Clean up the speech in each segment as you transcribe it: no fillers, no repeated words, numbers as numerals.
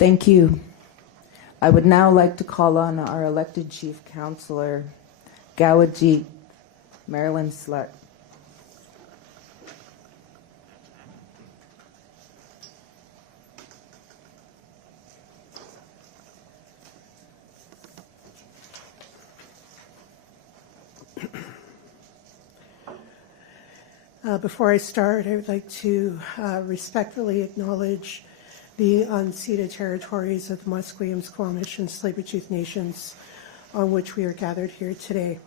Thank you. I would now like to call on our elected Chief Councillor, Gawajit Marilyn Slut. Before I start, I would like to respectfully acknowledge the unceded territories of the Musqueam, Squamish, and Tsleil-Waututh Nations on which we are gathered here today.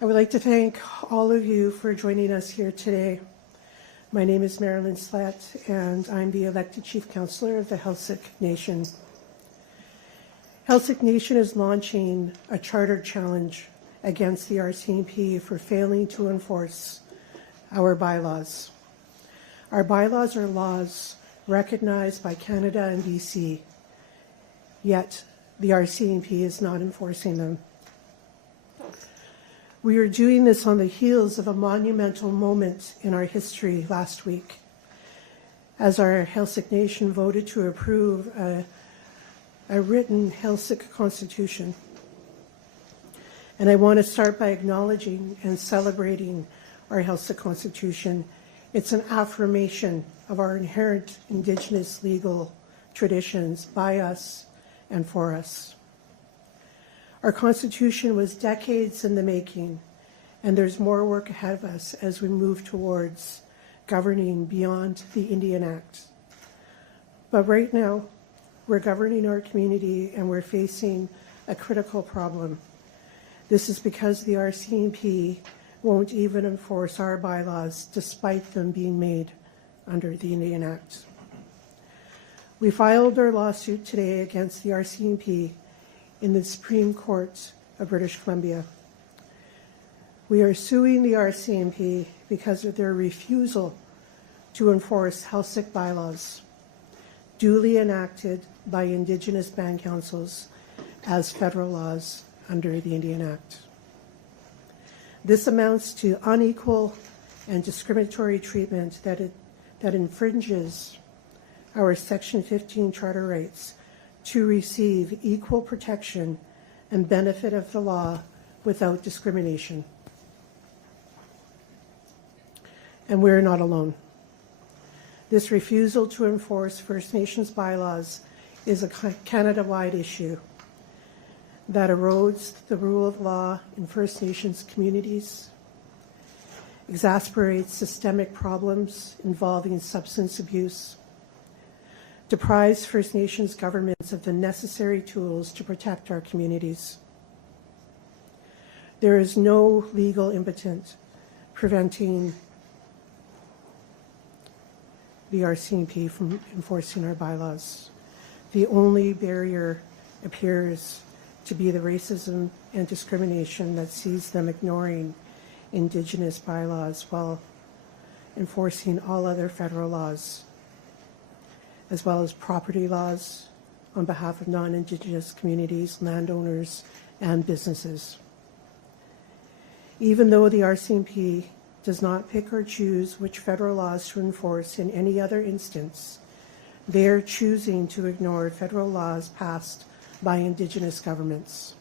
I would like to thank all of you for joining us here today. My name is Marilyn Slett, and I'm the elected Chief Councillor of the Heiltsuk Nation. Heiltsuk Nation is launching a charter challenge against the RCMP for failing to enforce our bylaws. Our bylaws are laws recognized by Canada and BC, yet the RCMP is not enforcing them. We are doing this on the heels of a monumental moment in our history last week, as our Heiltsuk Nation voted to approve a written Heiltsuk Constitution. And I want to start by acknowledging and celebrating our Heiltsuk Constitution. It's an affirmation of our inherent Indigenous legal traditions by us and for us. Our Constitution was decades in the making, and there's more work ahead of us as we move towards governing beyond the Indian Act. But right now, we're governing our community and we're facing a critical problem. This is because the RCMP won't even enforce our bylaws despite them being made under the Indian Act. We filed our lawsuit today against the RCMP in the Supreme Court of British Columbia. We are suing the RCMP because of their refusal to enforce Heiltsuk bylaws, duly enacted by Indigenous band councils as federal laws under the Indian Act. This amounts to unequal and discriminatory treatment that infringes our Section 15 Charter rights to receive equal protection and benefit of the law without discrimination. And we're not alone. This refusal to enforce First Nations bylaws is a Canada-wide issue that erodes the rule of law in First Nations communities, exasperates systemic problems involving substance abuse, deprives First Nations governments of the necessary tools to protect our communities. There is no legal impetus preventing the RCMP from enforcing our bylaws. The only barrier appears to be the racism and discrimination that sees them ignoring Indigenous bylaws while enforcing all other federal laws, as well as property laws on behalf of non-Indigenous communities, landowners, and businesses. Even though the RCMP does not pick or choose which federal laws to enforce in any other instance, they are choosing to ignore federal laws passed by Indigenous governments.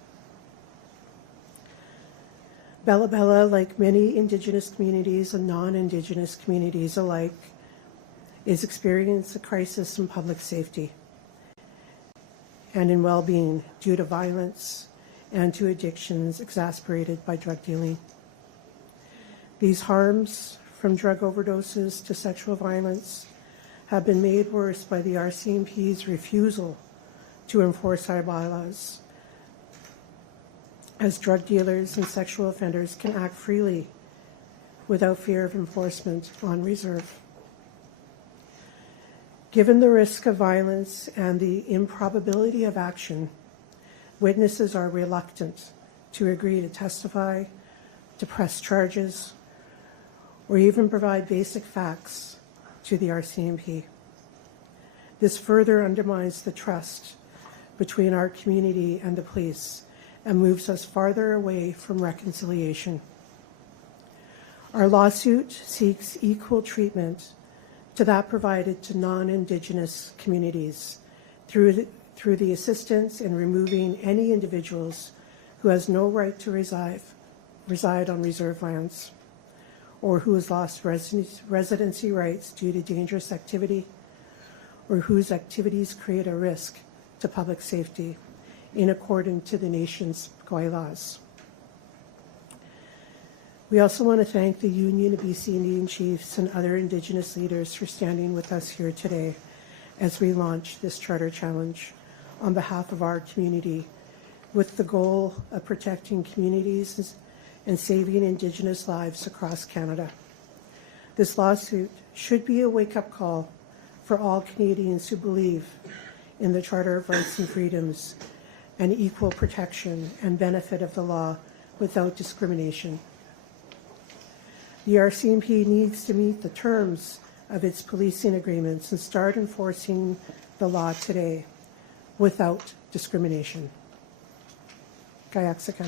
Bella Bella, like many Indigenous communities and non-Indigenous communities alike, is experiencing a crisis in public safety and in well-being due to violence and to addictions exacerbated by drug dealing. These harms, from drug overdoses to sexual violence, have been made worse by the RCMP's refusal to enforce our bylaws, as drug dealers and sexual offenders can act freely without fear of enforcement on reserve. Given the risk of violence and the improbability of action, witnesses are reluctant to agree to testify, to press charges, or even provide basic facts to the RCMP. This further undermines the trust between our community and the police and moves us farther away from reconciliation. Our lawsuit seeks equal treatment to that provided to non-Indigenous communities through the assistance in removing any individuals who has no right to reside on reserve lands, or who has lost residency rights due to dangerous activity, or whose activities create a risk to public safety in accordance to the nation's bylaws. We also want to thank the Union of BC Indian Chiefs and other Indigenous leaders for standing with us here today as we launch this Charter Challenge on behalf of our community, with the goal of protecting communities and saving Indigenous lives across Canada. This lawsuit should be a wake-up call for all Canadians who believe in the Charter of Rights and Freedoms and equal protection and benefit of the law without discrimination. The RCMP needs to meet the terms of its policing agreements and start enforcing the law today without discrimination. Gayaksika.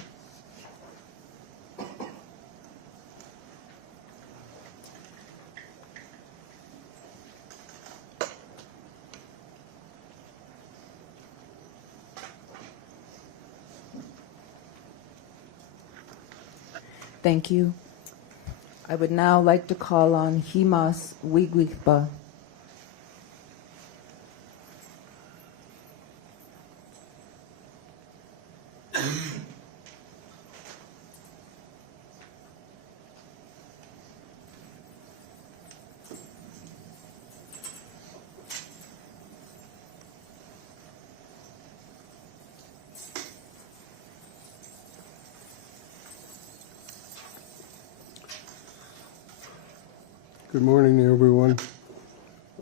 Thank you. I would now like to call on Himas Wigwigba. Good morning, everyone.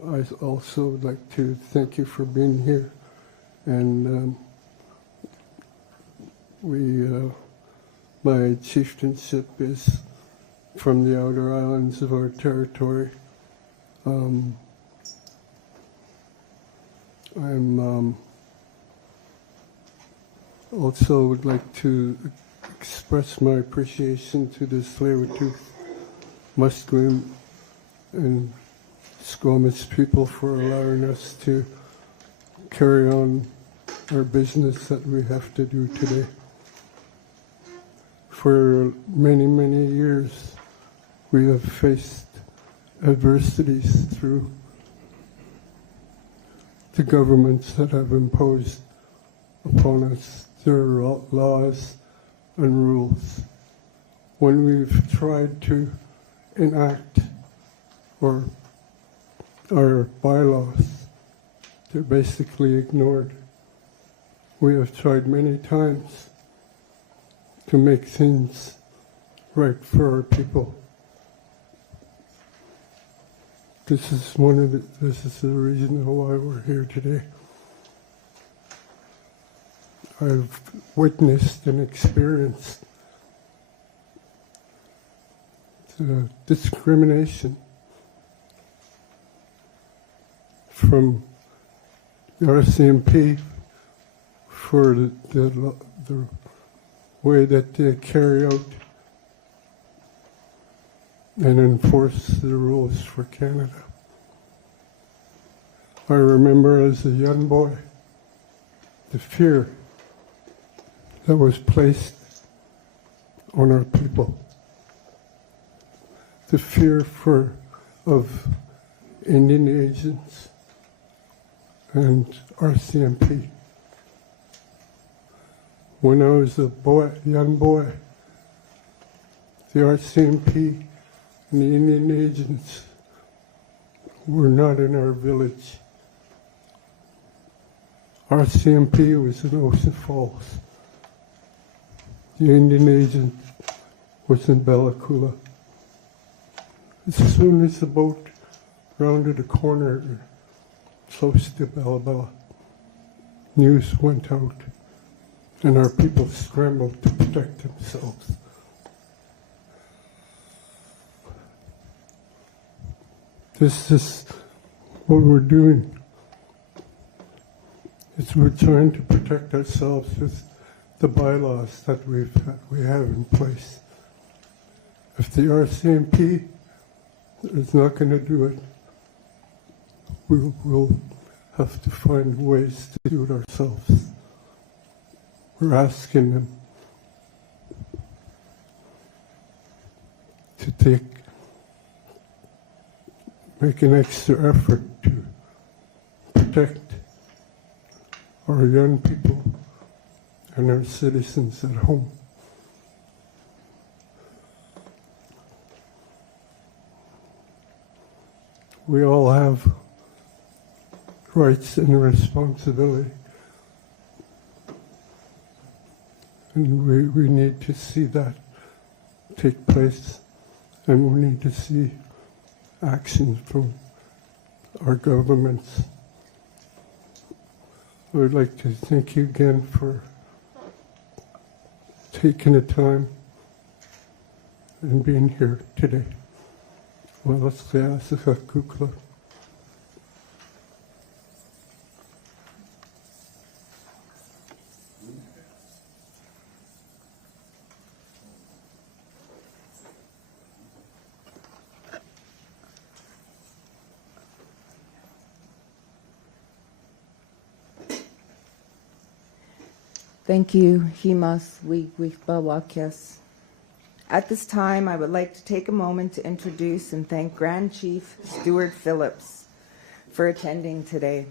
I also would like to thank you for being here. And my chieftainship is from the outer islands of our territory. I'm also would like to express my appreciation to the Tsleil-Waututh, Musqueam, and Squamish people for allowing us to carry on our business that we have to do today. For many, many years, we have faced adversities through the governments that have imposed upon us their laws and rules. When we've tried to enact our bylaws, they're basically ignored. We have tried many times to make things right for our people. This is the reason why we're here today. I've witnessed and experienced the discrimination from the RCMP for the way that they carry out and enforce the rules for Canada. I remember as a young boy the fear that was placed on our people, the fear of Indian agents and RCMP. When I was a young boy, the RCMP and the Indian agents were not in our village. RCMP was in Ocean Falls. The Indian agent was in Bella Coola. As soon as the boat rounded a corner close to Bella, news went out and our people scrambled to protect themselves. This is what we're doing. We're trying to protect ourselves with the bylaws that we have in place. If the RCMP is not going to do it, we'll have to find ways to do it ourselves. We're asking them to make an extra effort to protect our young people and our citizens at home. We all have rights and responsibility, and we need to see that take place, and we need to see action from our governments. I would like to thank you again for taking the time and being here today. Thank you, Himas Wigbawakias. At this time, I would like to take a moment to introduce and thank Grand Chief Stuart Phillips for attending today.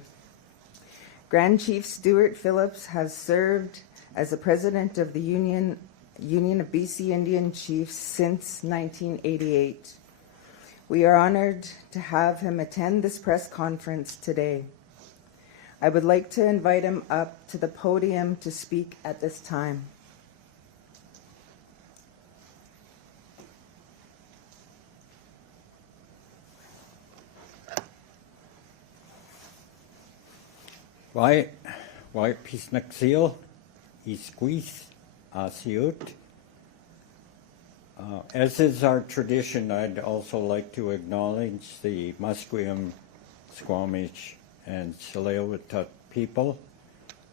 Grand Chief Stuart Phillips has served as the President of the Union of BC Indian Chiefs since 1988. We are honored to have him attend this press conference today. I would like to invite him up to the podium to speak at this time. Why Pisnaxil, Isquis, Asiut. As is our tradition, I'd also like to acknowledge the Musqueam, Squamish, and Tsleil-Waututh people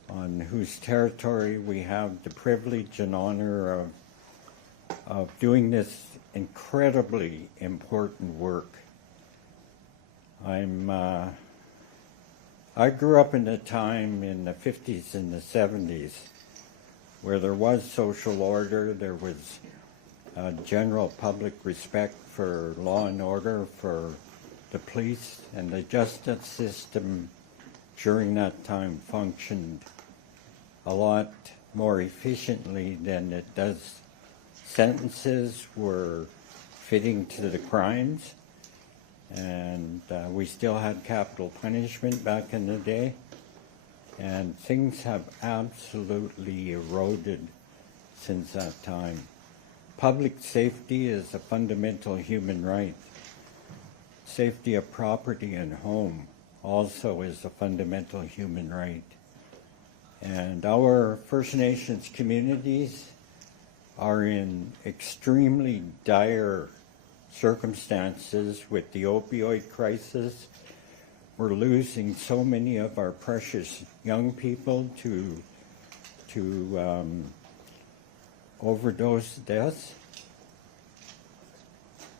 on whose territory we have the privilege and honor of doing this incredibly important work. I grew up in a time in the 50s and the 70s where there was social order, there was general public respect for law and order, for the police, and the justice system during that time functioned a lot more efficiently than it does. Sentences were fitting to the crimes, and we still had capital punishment back in the day, and things have absolutely eroded since that time. Public safety is a fundamental human right. Safety of property and home also is a fundamental human right. And our First Nations communities are in extremely dire circumstances with the opioid crisis. We're losing so many of our precious young people to overdose deaths.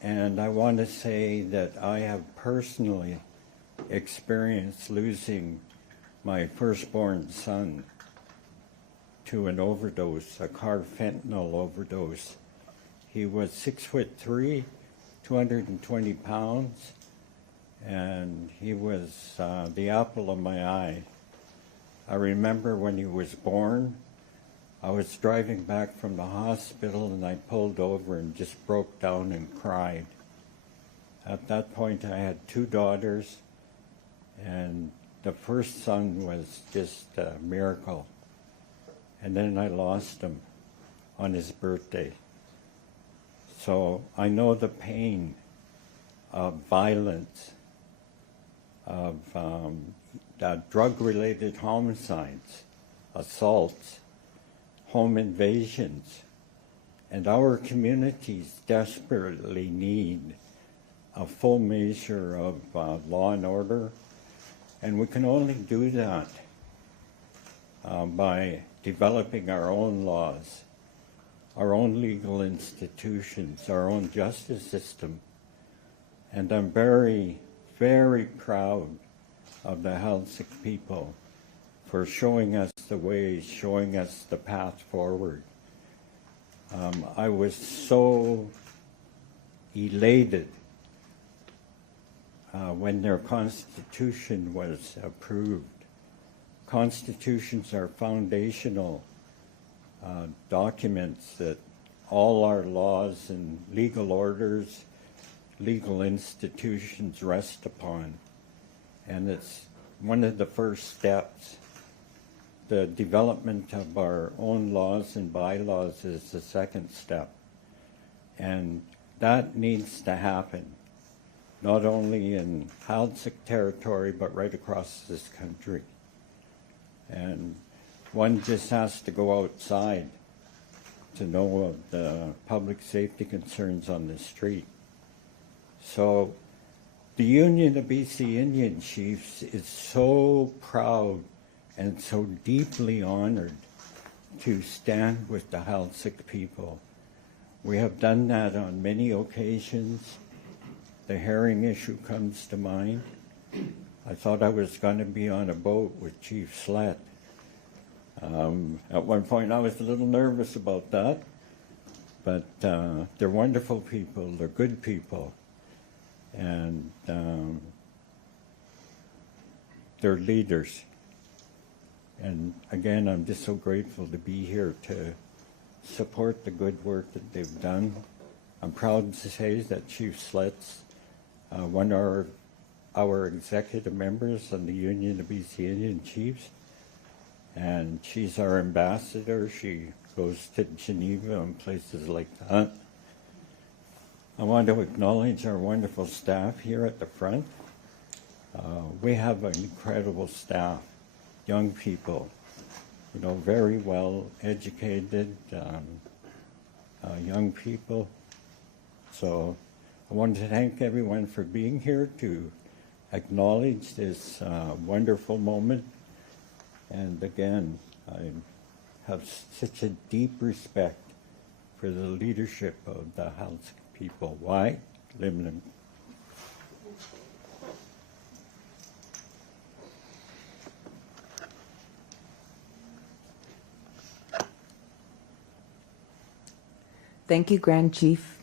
And I want to say that I have personally experienced losing my firstborn son to an overdose, a carfentanil overdose. He was 6'3", 220 pounds, and he was the apple of my eye. I remember when he was born, I was driving back from the hospital and I pulled over and just broke down and cried. At that point I had 2 daughters, and the first son was just a miracle. And then I lost him on his birthday. So I know the pain of violence, of drug-related homicides, assaults, home invasions, and our communities desperately need a full measure of law and order, and we can only do that by developing our own laws, our own legal institutions, our own justice system. And I'm very, very proud of the Hereditary people for showing us the way, showing us the path forward. I was so elated when their constitution was approved. Constitutions are foundational documents that all our laws and legal orders, legal institutions rest upon. And it's one of the first steps. The development of our own laws and bylaws is the second step. And that needs to happen, not only in Hereditary territory, but right across this country. And one just has to go outside to know of the public safety concerns on the street. So the Union of BC Indian Chiefs is so proud and so deeply honored to stand with the Hereditary people. We have done that on many occasions. The herring issue comes to mind. I thought I was going to be on a boat with Chief Slett. At one point I was a little nervous about that, but they're wonderful people, they're good people, and they're leaders. And again, I'm just so grateful to be here to support the good work that they've done. I'm proud to say that Chief Slett's one of our executive members on the Union of BC Indian Chiefs, and she's our ambassador. She goes to Geneva and places like that. I want to acknowledge our wonderful staff here at the front. We have an incredible staff, young people, you know, very well educated young people. So I want to thank everyone for being here to acknowledge this wonderful moment. And again, I have such a deep respect for the leadership of the Hereditary people. Why? Limnim. Thank you, Grand Chief.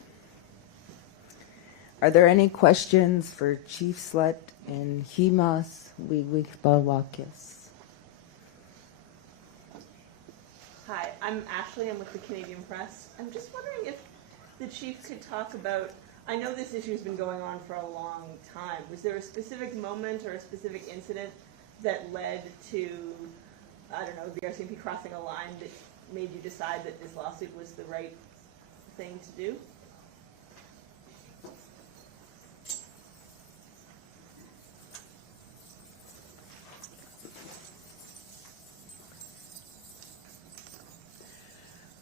Are there any questions for Chief Slett and Himas Wigwigbawakias? Hi, I'm Ashley. I'm with the Canadian Press. I'm just wondering if the chief could talk about, I know this issue has been going on for a long time. Was there a specific moment or a specific incident that led to, I don't know, the RCMP crossing a line that made you decide that this lawsuit was the right thing to do?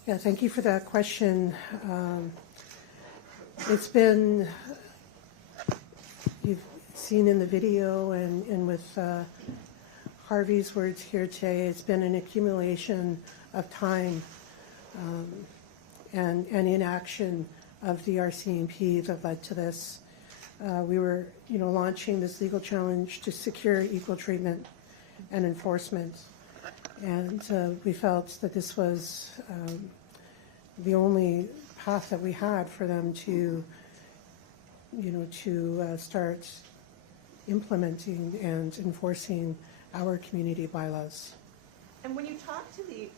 Yeah, thank you for that question. It's been, you've seen in the video and with Harvey's words here today, it's been an accumulation of time and inaction of the RCMP that led to this. We were, launching this legal challenge to secure equal treatment and enforcement. And we felt that this was the only path that we had for them to, start implementing and enforcing our community bylaws. And when you talk to the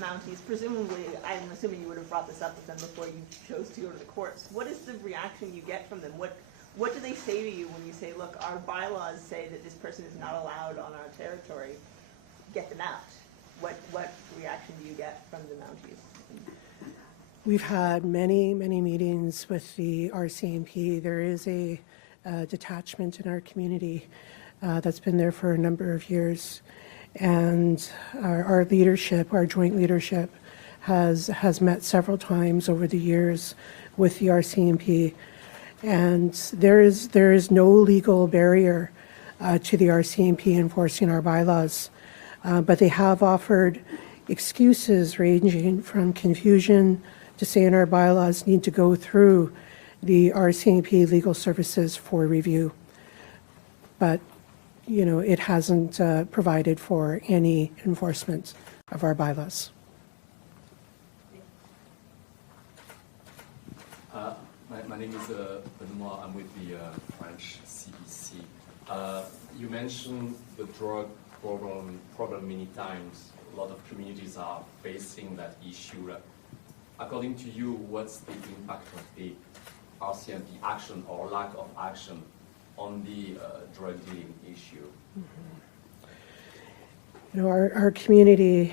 Mounties, presumably, I'm assuming you would have brought this up with them before you chose to go to the courts. What is the reaction you get from them? What do they say to you when you say, look, our bylaws say that this person is not allowed on our territory, get them out? What reaction do you get from the Mounties? We've had many, many meetings with the RCMP. There is a detachment in our community that's been there for a number of years. And our leadership, our joint leadership, has met several times over the years with the RCMP. And there is no legal barrier to the RCMP enforcing our bylaws. But they have offered excuses ranging from confusion to saying our bylaws need to go through the RCMP legal services for review. But it hasn't provided for any enforcement of our bylaws. My name is Benoit. I'm with the French CBC. You mentioned the drug problem many times. A lot of communities are facing that issue. According to you, what's the impact of the RCMP action or lack of action on the drug dealing issue? Our community,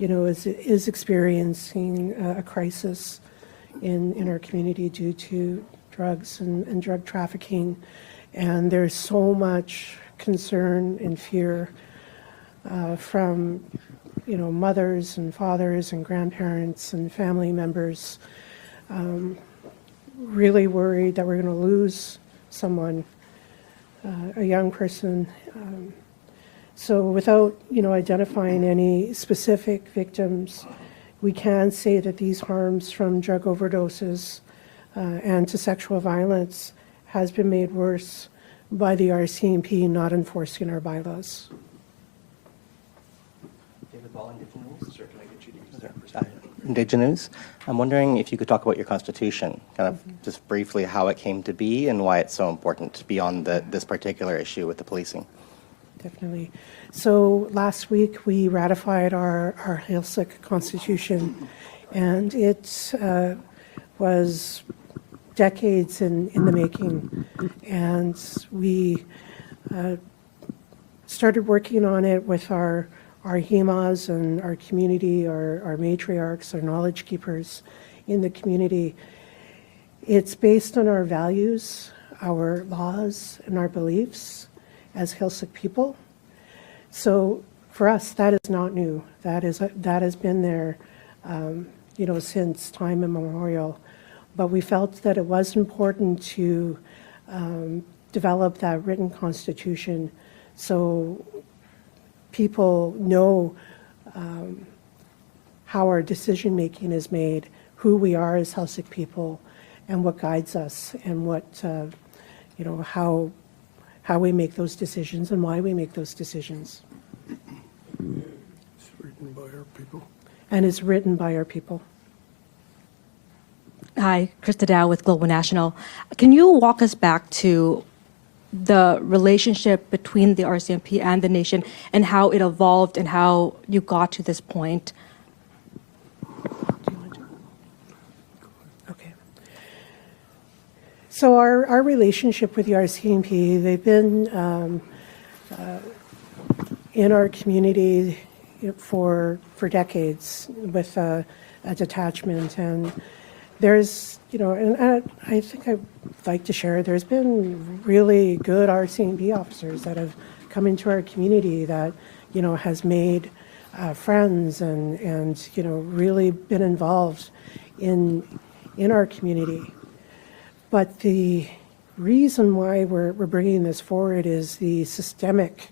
is experiencing a crisis in our community due to drugs and drug trafficking, and there's so much concern and fear from mothers and fathers and grandparents and family members, really worried that we're going to lose someone, a young person. So without identifying any specific victims, we can say that these harms from drug overdoses and to sexual violence has been made worse by the RCMP not enforcing our bylaws. David Ball, Indigenous. Sir, can I get you to use that? Indigenous. I'm wondering if you could talk about your constitution, kind of just briefly how it came to be and why it's so important beyond this particular issue with the policing. Definitely. So last week we ratified our Heilsic Constitution, and it was decades in the making. And we started working on it with our HEMAs and our community, our matriarchs, our knowledge keepers in the community. It's based on our values, our laws, and our beliefs as Heilsic people. So for us, that is not new. That has been there, since time immemorial. But we felt that it was important to develop that written constitution so people know how our decision making is made, who we are as Heilsic people, and what guides us, and what how we make those decisions and why we make those decisions. It's written by our people. And it's written by our people. Hi, Krista Dow with Global National. Can you walk us back to the relationship between the RCMP and the nation and how it evolved and how you got to this point? Okay. So our relationship with the RCMP, they've been in our community for decades with a detachment, and there's, and I think I'd like to share, there's been really good RCMP officers that have come into our community that, has made friends and really been involved in our community. But the reason why we're bringing this forward is the systemic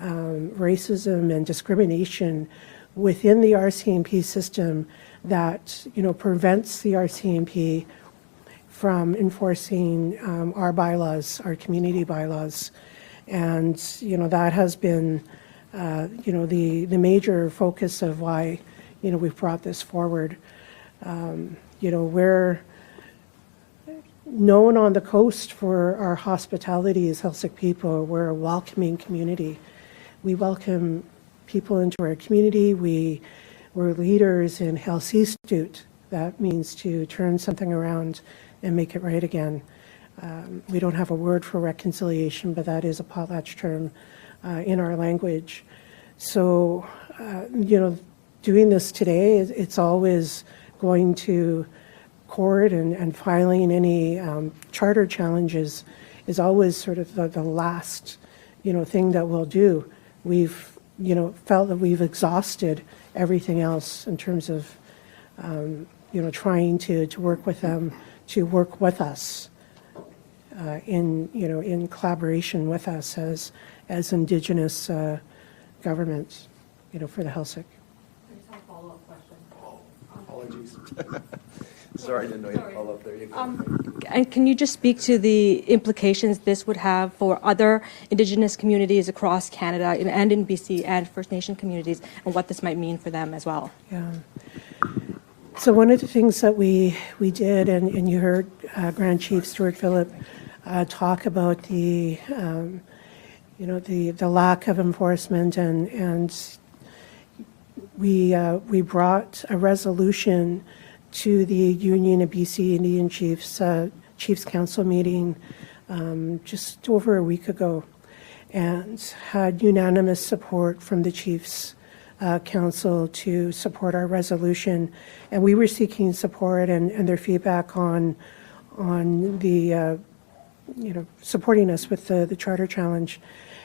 racism and discrimination within the RCMP system that prevents the RCMP from enforcing our bylaws, our community bylaws, and that has been the major focus of why we've brought this forward. We're known on the coast for our hospitality as Heilsic people. We're a welcoming community. We welcome people into our community. We're leaders in Helsistut. That means to turn something around and make it right again. We don't have a word for reconciliation, but that is a potlatch term in our language. So, doing this today, it's always going to court and filing any charter challenges is always sort of the last, thing that we'll do. We've, felt that we've exhausted everything else in terms of, trying to work with them, to work with us in collaboration with us as Indigenous governments, for the Heilsic. Apologies. Sorry, I didn't know you had a follow-up. There you go. And can you just speak to the implications this would have for other Indigenous communities across Canada and in BC and First Nation communities, and what this might mean for them as well? Yeah. So one of the things that we did, and you heard Grand Chief Stuart Phillip talk about the lack of enforcement, and we brought a resolution to the Union of BC Indian Chiefs Council meeting just over a week ago, and had unanimous support from the Chiefs Council to support our resolution. And we were seeking support and their feedback on the supporting us with the Charter Challenge.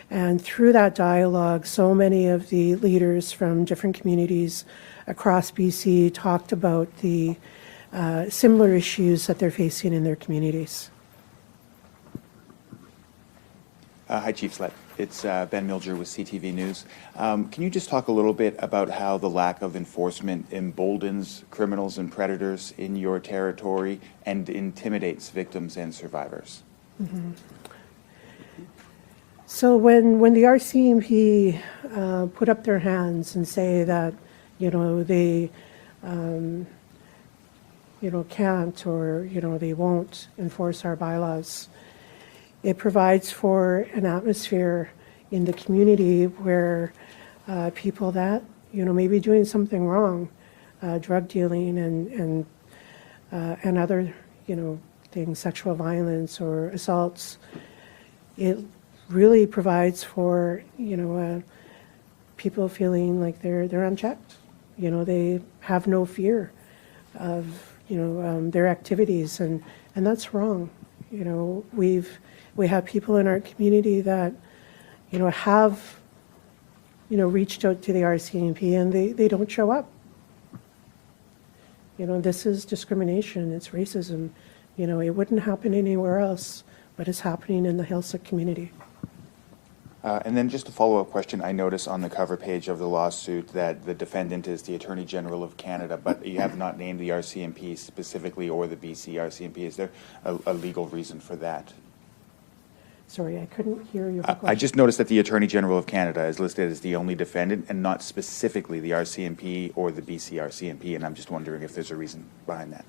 And through that dialogue, so many of the leaders from different communities across BC talked about the similar issues that they're facing in their communities. Hi, Chief Slett. It's Ben Milger with CTV News. Can you just talk a little bit about how the lack of enforcement emboldens criminals and predators in your territory and intimidates victims and survivors? Mm-hmm. So when the RCMP put up their hands and say that, they, can't or, they won't enforce our bylaws, it provides for an atmosphere in the community where people that, maybe doing something wrong, drug dealing and other, things, sexual violence or assaults, it really provides for, people feeling like they're unchecked. They have no fear of, their activities, and that's wrong. We have people in our community that, have, reached out to the RCMP and they don't show up. This is discrimination, it's racism. It wouldn't happen anywhere else, but it's happening in the Heilsick community. And then just a follow-up question. I notice on the cover page of the lawsuit that the defendant is the Attorney General of Canada, but you have not named the RCMP specifically or the BC RCMP. Is there a legal reason for that? Sorry, I couldn't hear your question. I just noticed that the Attorney General of Canada is listed as the only defendant and not specifically the RCMP or the BC RCMP, and I'm just wondering if there's a reason behind that.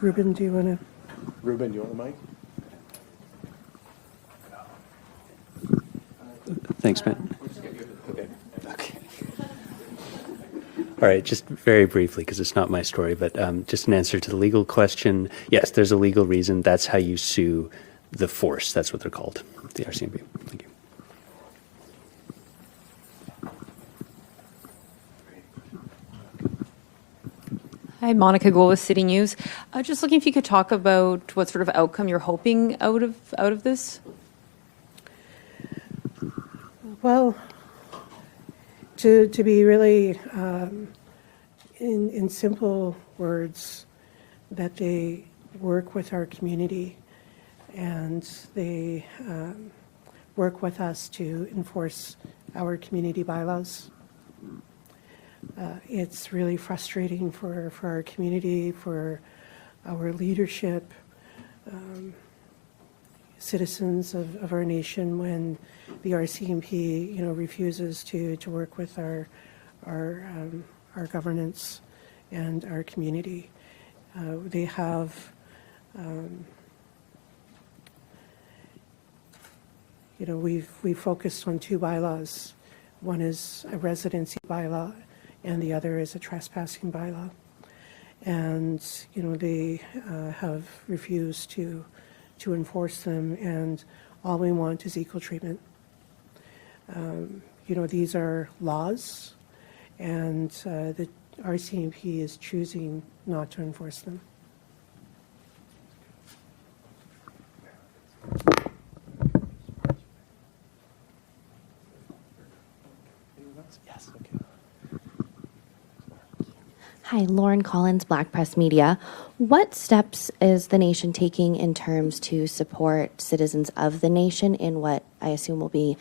Ruben, do you want to? Ruben, do you want the mic? Thanks, Matt. All right, just very briefly, because it's not my story, but just an answer to the legal question. Yes, there's a legal reason. That's how you sue the force. That's what they're called, the RCMP. Thank you. Hi, Monica Gould with City News. Just looking if you could talk about what sort of outcome you're hoping out of this. Well, to be really, in simple words, that they work with our community and they work with us to enforce our community bylaws. It's really frustrating for our community, for our leadership, citizens of our nation, when the RCMP, refuses to work with our governance and our community. They have we've focused on two bylaws. One is a residency bylaw, and the other is a trespassing bylaw. And they have refused to enforce them, and all we want is equal treatment. These are laws, and the RCMP is choosing not to enforce them. Yes, okay. Hi, Lauren Collins, Black Press Media. What steps is the nation taking in terms to support citizens of the nation in what I assume will be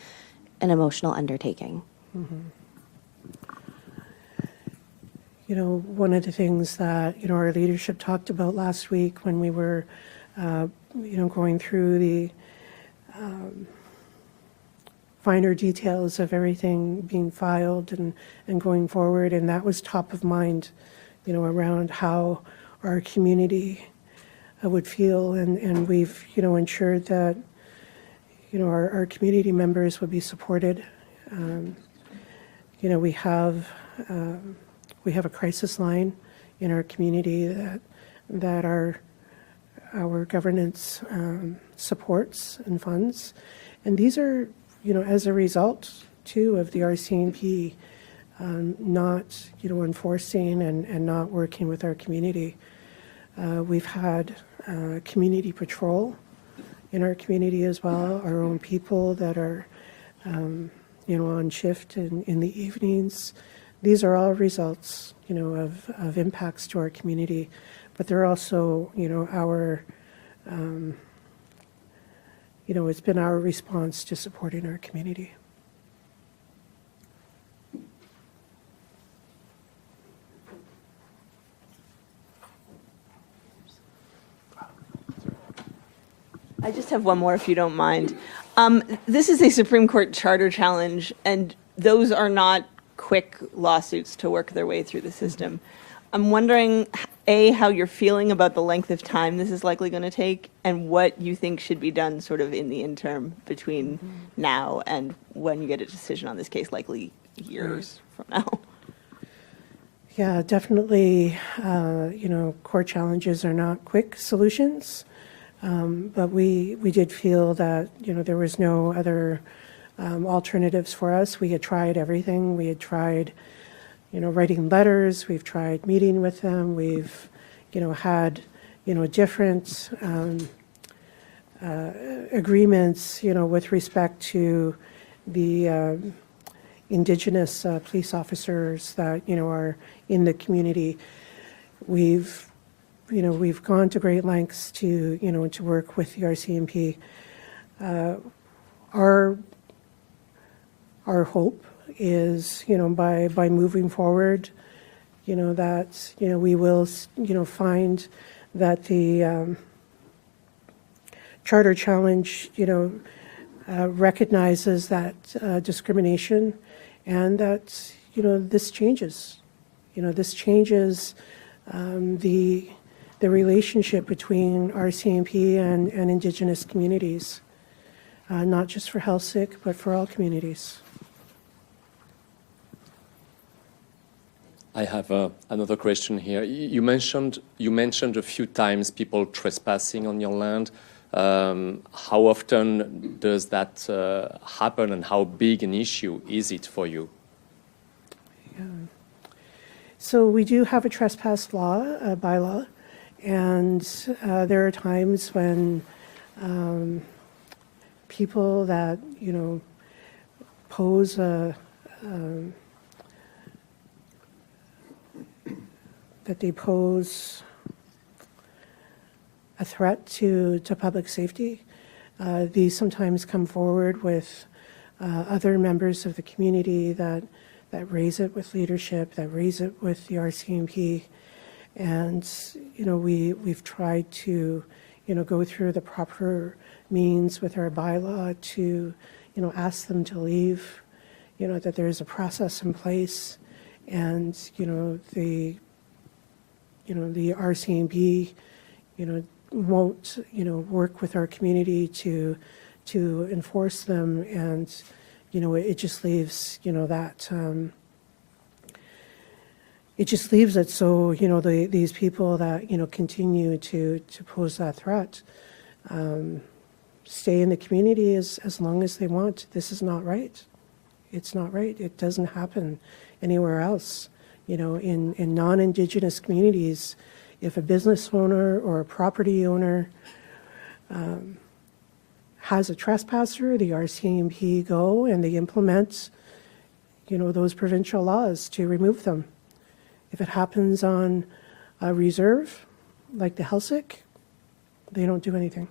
an emotional undertaking? Mm-hmm. one of the things that, our leadership talked about last week when we were, going through the finer details of everything being filed and going forward, and that was top of mind, around how our community would feel, and we've, ensured that, our community members would be supported. We have a crisis line in our community that our governance supports and funds, and these are, as a result too of the RCMP not, enforcing and not working with our community. We've had community patrol in our community as well, our own people that are, on shift in the evenings. These are all results, of impacts to our community, but they're also, our, it's been our response to supporting our community. I just have one more, if you don't mind. This is a Supreme Court charter challenge, and those are not quick lawsuits to work their way through the system. I'm wondering, A, how you're feeling about the length of time this is likely going to take, and what you think should be done sort of in the interim between now and when you get a decision on this case, likely years from now. Yeah, definitely, court challenges are not quick solutions. But we did feel that, there was no other alternatives for us. We had tried everything. We had tried, writing letters. We've tried meeting with them. We've, had, different agreements, with respect to the Indigenous police officers that, are in the community. We've gone to great lengths to, to work with the RCMP. Our hope is, by moving forward, that, we will, find that the charter challenge, recognizes that discrimination, and that, this changes. This changes the relationship between RCMP and Indigenous communities, not just for Helsik, but for all communities. I have another question here. You mentioned a few times people trespassing on your land. How often does that happen, and how big an issue is it for you? Yeah. So we do have a trespass law, bylaw, and there are times when people that, pose a threat to public safety. These sometimes come forward with other members of the community that raise it with leadership, that raise it with the RCMP. And, we've tried to, go through the proper means with our bylaw to, ask them to leave, that there's a process in place, and, the RCMP, won't, work with our community to enforce them, and, it just leaves, that, it just leaves it so, these people that, continue to pose that threat, stay in the community as long as they want. This is not right. It's not right. It doesn't happen anywhere else. In non-Indigenous communities, if a business owner or a property owner has a trespasser, the RCMP go and they implement, those provincial laws to remove them. If it happens on a reserve, like the Helsik, they don't do anything.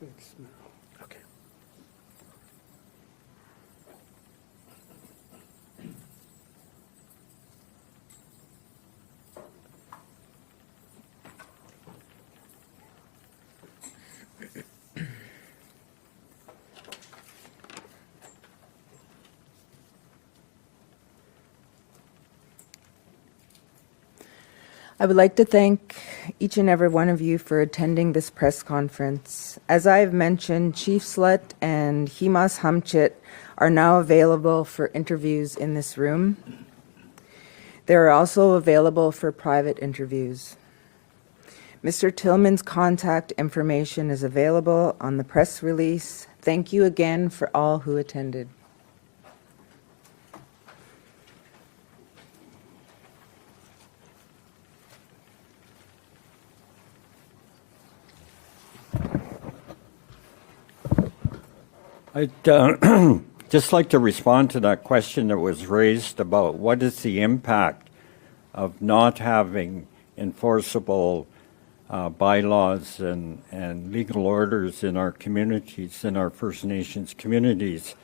Thanks. Okay. I would like to thank each and every one of you for attending this press conference. As I have mentioned, Chief Slut and Himas Hamchit are now available for interviews in this room. They are also available for private interviews. Mr. Tillman's contact information is available on the press release. Thank you again for all who attended. I'd just like to respond to that question that was raised about what is the impact of not having enforceable bylaws and legal orders in our communities, in our First Nations communities.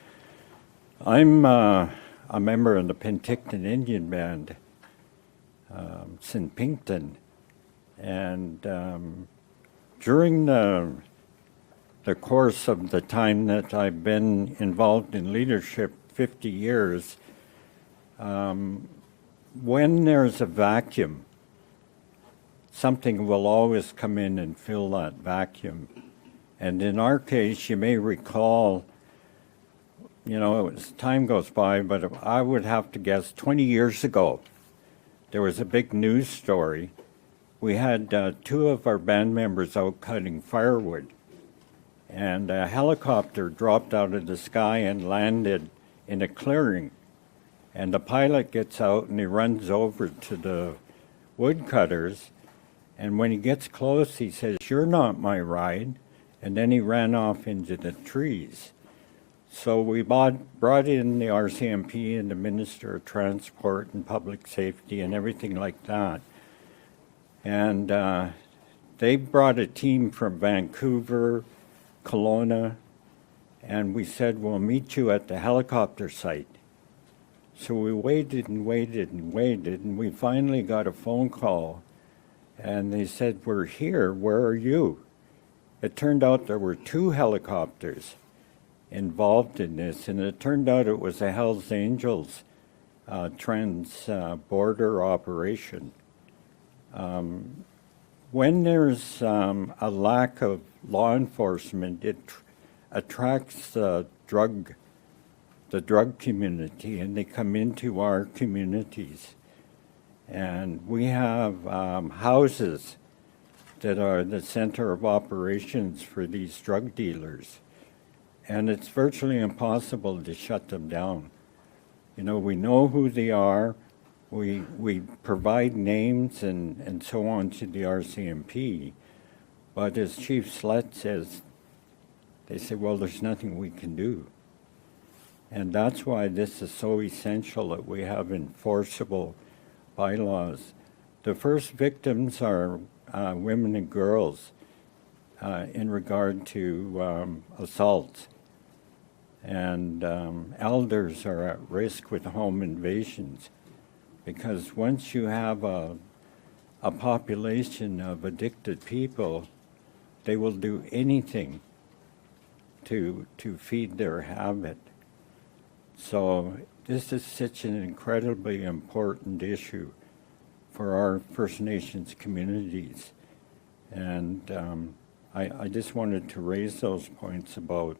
I'm a member of the Penticton Indian Band, Sinpinkton, and during the course of the time that I've been involved in leadership, 50 years, when there's a vacuum, something will always come in and fill that vacuum. And in our case, you may recall, you know, as time goes by, but I would have to guess 20 years ago, there was a big news story. We had 2 of our band members out cutting firewood, and a helicopter dropped out of the sky and landed in a clearing. And the pilot gets out and he runs over to the woodcutters, and when he gets close, he says, "You're not my ride," and then he ran off into the trees. So we brought in the RCMP and the Minister of Transport and Public Safety and everything like that. And they brought a team from Vancouver, Kelowna, and we said, "We'll meet you at the helicopter site." So we waited and waited and waited, and we finally got a phone call, and they said, "We're here, where are you?" It turned out there were 2 helicopters involved in this, and it turned out it was a Hells Angels trans-border operation. When there's a lack of law enforcement, it attracts the drug community, and they come into our communities. And we have houses that are the center of operations for these drug dealers. And it's virtually impossible to shut them down. You know, we know who they are. We provide names and so on to the RCMP. But as Chief Slut says, they say, well, there's nothing we can do. And that's why this is so essential that we have enforceable bylaws. The first victims are women and girls in regard to assaults. And elders are at risk with home invasions, because once you have a population of addicted people, they will do anything to feed their habit. So this is such an incredibly important issue for our First Nations communities. And I just wanted to raise those points about,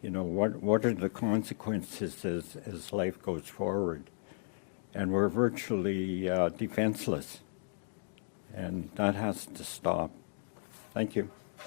you know, what are the consequences as life goes forward? And we're virtually defenseless, and that has to stop. Thank you.